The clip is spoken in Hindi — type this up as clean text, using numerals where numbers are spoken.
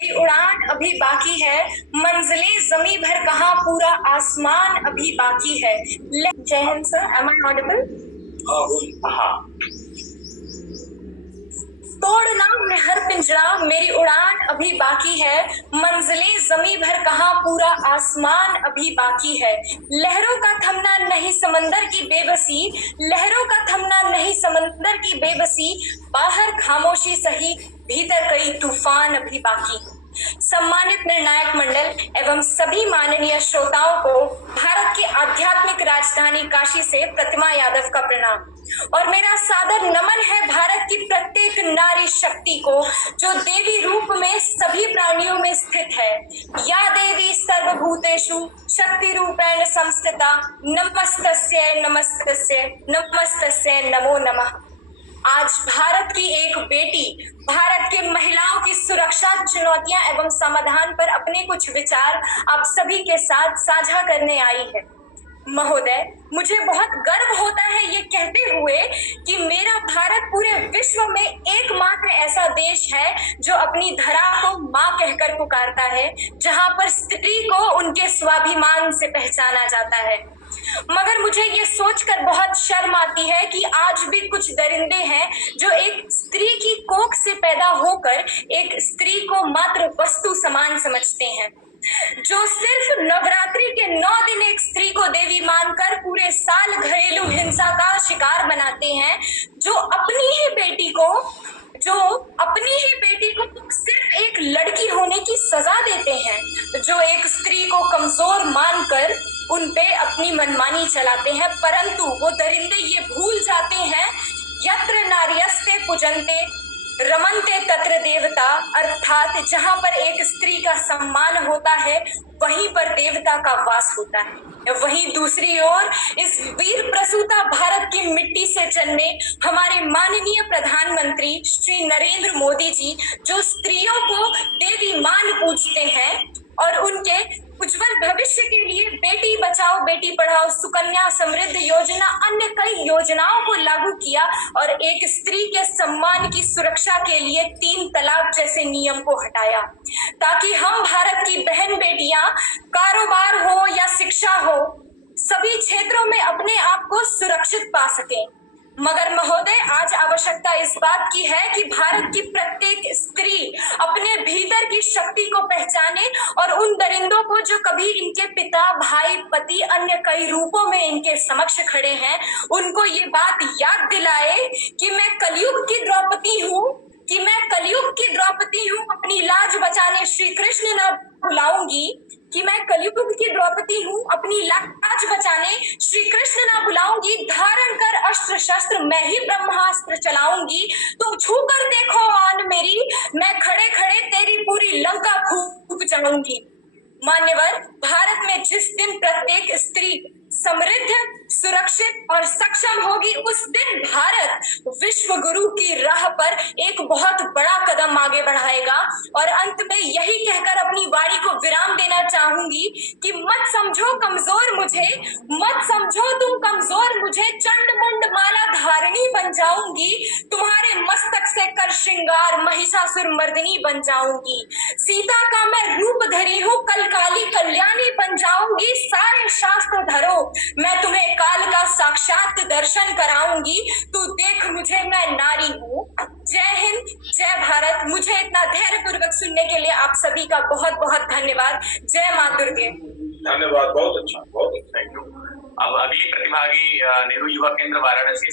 की उड़ान अभी बाकी है, मंजिलें जमी भर कहाँ, पूरा आसमान अभी बाकी है। जय Hind sir, am I audible? हाँ। तोड़ना है हर पिंजरा, मेरी उड़ान अभी बाकी है, मंजिलें जमी भर कहाँ, पूरा आसमान अभी बाकी है। लहरों का थमना नहीं समंदर की बेबसी, लहरों का थमना नहीं समंदर की बेबसी, बाहर खामोशी सही, भीतर कई तूफान अभी बाकी। सम्मानित निर्णायक मंडल एवं सभी माननीय श्रोताओं को भारत की आध्यात्मिक राजधानी काशी से प्रतिमा यादव का प्रणाम और मेरा सादर नमन है भारत की प्रत्येक नारी शक्ति को जो देवी रूप में सभी प्राणियों में स्थित है। या देवी सर्वभूतेषु शक्ति रूपेण संस्थिता, नमस्तस्यै नमस्तस्यै नमस्तस्यै नमो नमः। आज भारत की एक बेटी भारत के महिलाओं की सुरक्षा, चुनौतियां एवं समाधान पर अपने कुछ विचार आप सभी के साथ साझा करने आई है। महोदय, मुझे बहुत गर्व होता है ये कहते हुए कि मेरा भारत पूरे विश्व में एकमात्र ऐसा देश है जो अपनी धरा को मां कहकर पुकारता है, जहां पर स्त्री को उनके स्वाभिमान से पहचाना जाता है। मगर मुझे ये सोचकर बहुत शर्म आती है कि आज भी कुछ दरिंदे हैं जो एक स्त्री की कोख से पैदा होकर एक स्त्री को मात्र वस्तु समान समझते हैं, जो सिर्फ नवरात्रि के 9 दिन एक स्त्री को देवी मानकर पूरे साल घरेलू हिंसा का शिकार बनाते हैं, जो अपनी ही बेटी को सिर्फ एक लड़की होने की सजा देते हैं, जो एक स्त्री को कमजोर मानकर उन पे अपनी मनमानी चलाते हैं, परंतु वो दरिंदे ये भूल जाते हैं यत्र नार्यस्ते पूजन्ते रमनते तत्र देवता, अर्थात जहां पर एक स्त्री का सम्मान होता है वहीं पर देवता का वास होता है। वहीं दूसरी ओर इस वीर प्रसूता भारत की मिट्टी से जन्मे हमारे माननीय प्रधानमंत्री श्री नरेंद्र मोदी जी जो स्त्रियों को देवी मान पूजते हैं और उनके उज्जवल भविष्य के लिए बेटी बचाओ बेटी पढ़ाओ, सुकन्या समृद्धि योजना, अन्य कई योजनाओं को लागू किया और एक स्त्री के सम्मान की सुरक्षा के लिए 3 तलाक जैसे नियम को हटाया, ताकि हम भारत की बहन बेटियां कारोबार हो या शिक्षा हो सभी क्षेत्रों में अपने आप को सुरक्षित पा सकें। मगर महोदय, आज आवश्यकता इस बात की है कि भारत की प्रत्येक स्त्री अपने भीतर की शक्ति को पहचाने और उन दरिंदों को जो कभी इनके पिता, भाई, पति, अन्य कई रूपों में इनके समक्ष खड़े हैं, उनको ये बात याद दिलाए कि मैं कलयुग की द्रौपदी हूँ, अपनी लाज बचाने श्री कृष्ण न बुलाऊंगी, कि मैं कलयुग की द्रौपदी हूँ, अपनी लाज बचाने श्री कृष्ण ना बुलाऊंगी, धारण कर अस्त्र शस्त्र मैं ही ब्रह्मास्त्र चलाऊंगी, तुम छू कर देखो मान मेरी, मैं खड़े खड़े तेरी पूरी लंका फूंक जाऊंगी। मान्यवर, भारत में जिस दिन प्रत्येक स्त्री समृद्ध, सुरक्षित और सक्षम होगी, उस दिन भारत विश्व गुरु की राह पर एक बहुत बड़ा कदम आगे बढ़ाएगा। और अंत में यही कहकर अपनी वाणी को विराम देना चाहूंगी कि मत समझो तुम कमजोर मुझे, चंड मुंड माला धारिणी बन जाऊंगी, तुम्हारे मस्तक से कर श्रृंगार महिषासुर मर्दिनी बन जाऊंगी, सीता का मैं रूप धरी हूँ, कल काली कल्याणी बन जाऊंगी, सारे शास्त्र धरो मैं तुम्हें काल का साक्षात दर्शन कराऊंगी, तू देख मुझे मैं नारी हूँ। जय हिंद, जय भारत। मुझे इतना धैर्य पूर्वक सुनने के लिए आप सभी का बहुत बहुत धन्यवाद। जय माँ दुर्गे। धन्यवाद, बहुत अच्छा, थैंक यू। अब अगली प्रतिभागी नेहरू युवा केंद्र वाराणसी से